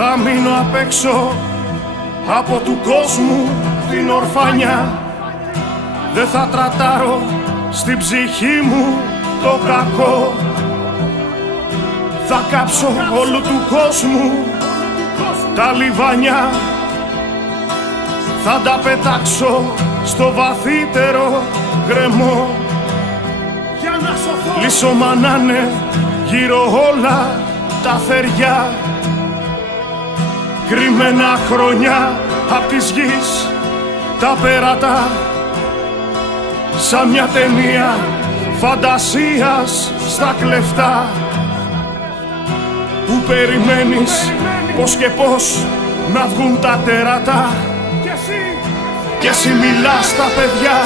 Θα μείνω απ' έξω από του κόσμου την ορφανιά. Δεν θα τρατάρω στην ψυχή μου το κακό. Θα κάψω όλου του κόσμου τα λιβανιά. Θα τα πετάξω στο βαθύτερο γκρεμό. Λυσομανάνε γύρω όλα τα θεριά. Κρυμμένα χρόνια απ' της γης τα πέρατα, σαν μια ταινία φαντασίας στα κλεφτά, που περιμένεις πως και πως να βγουν τα τέρατα, κι εσύ μιλάς στα παιδιά.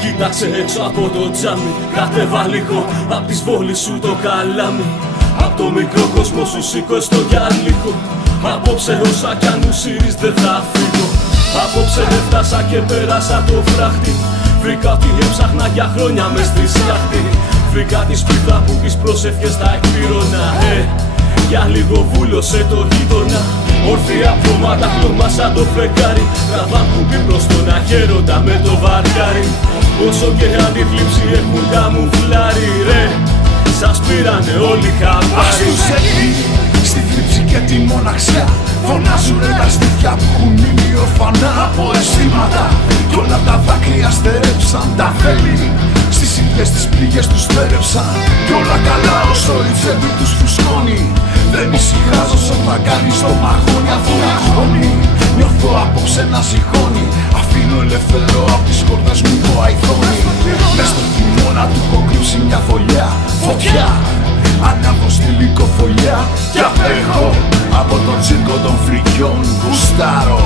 Κοίταξε έξω από το τζάμι, κατέβα λίγο απ' τις βόλεις σου το καλάμι. Απ' το μικρό κόσμο σου σήκω στο γυαλίκο. Απόψε όσα κι αν μου σύρεις δεν θα φύγω. Απόψε έφτασα και πέρασα το φράχτη. Βρήκα ότι έψαχνα για χρόνια μες στη στάχτη. Βρήκα τη σπίθα που τις πρόσευχες θα εκπλήρωνα. Για λίγο βούλωσε το γείτονα. Ορθία πτώματα χρώμα σαν το φεγγάρι. Τραβάν κουμπί προς τον αχαίροντα με το βαρκάρι. Όσο και αντιθλίψη έχουν καμουφλάρι, ρε, σας πήρανε όλοι χαμπάρι. Ας τους εκεί, στη θλίψη και τη μοναξιά. Φωνάζουνε τα στήθια που έχουν μείνει ορφανά από αισθήματα. Κι όλα τα δάκρυα στερέψαν τα θέλη. Στις ίδιες τις πληγές τους θέρεψαν. Κι όλα καλά όσο η τσέπη τους φουσκώνει. Δεν ησυχάζω όσο θα κάνεις το μαγόνι αφού αγώνει. Νιώθω απόψε να ζυγώνει. Αφήνω ελεύθερο απ' τις κορδές μου το αϊθόνι. Μες στο χειμώνα του έχω κρύψει μια φωλιά. Φωτιά, ανάβω στη λυκοφωλιά. Κι απέχω από τον τσίρκο των φρικιών. Γουστάρω,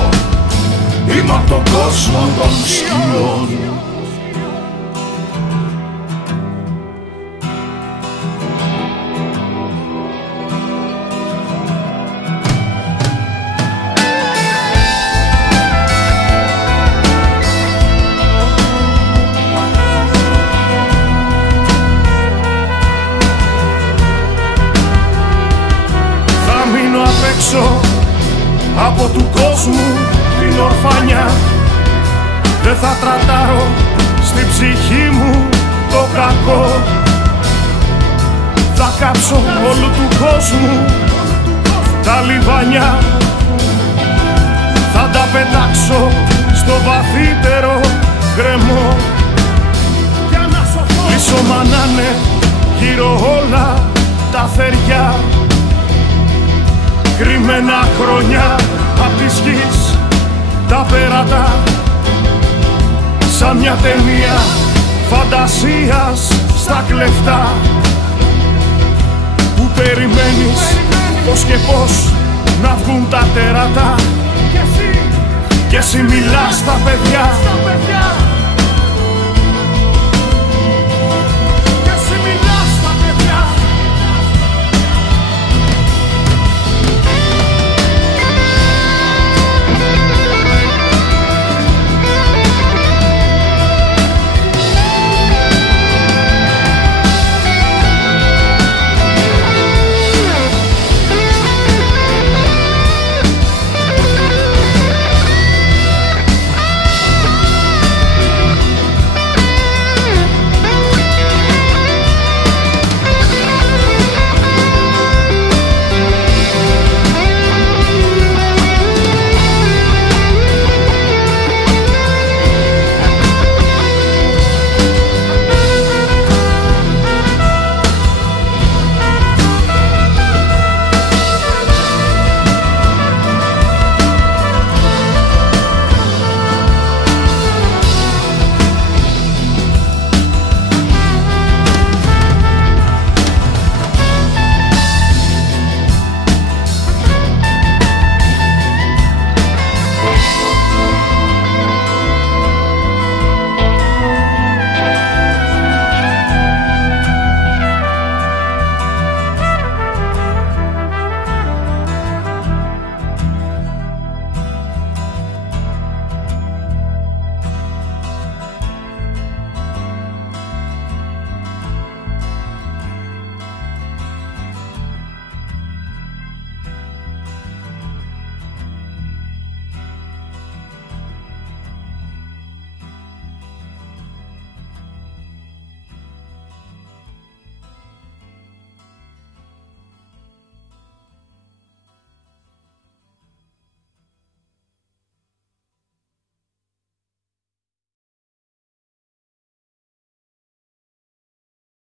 είμαι απ' τον κόσμο των σκιών. Από του κόσμου την ορφανιά. Δεν θα τρατάρω στην ψυχή μου το κακό. Θα κάψω όλου του κόσμου τα λιβανιά. Θα τα πετάξω στο βαθύτερο γκρεμό. Λυσομανάνε γύρω όλα τα θεριά. Κρυμμένα χρόνια απ' της γης τα πέρατα, σαν μια ταινία φαντασίας στα κλεφτά, που περιμένεις πως και πως να βγουν τα τέρατα, κι εσύ μιλάς στα παιδιά.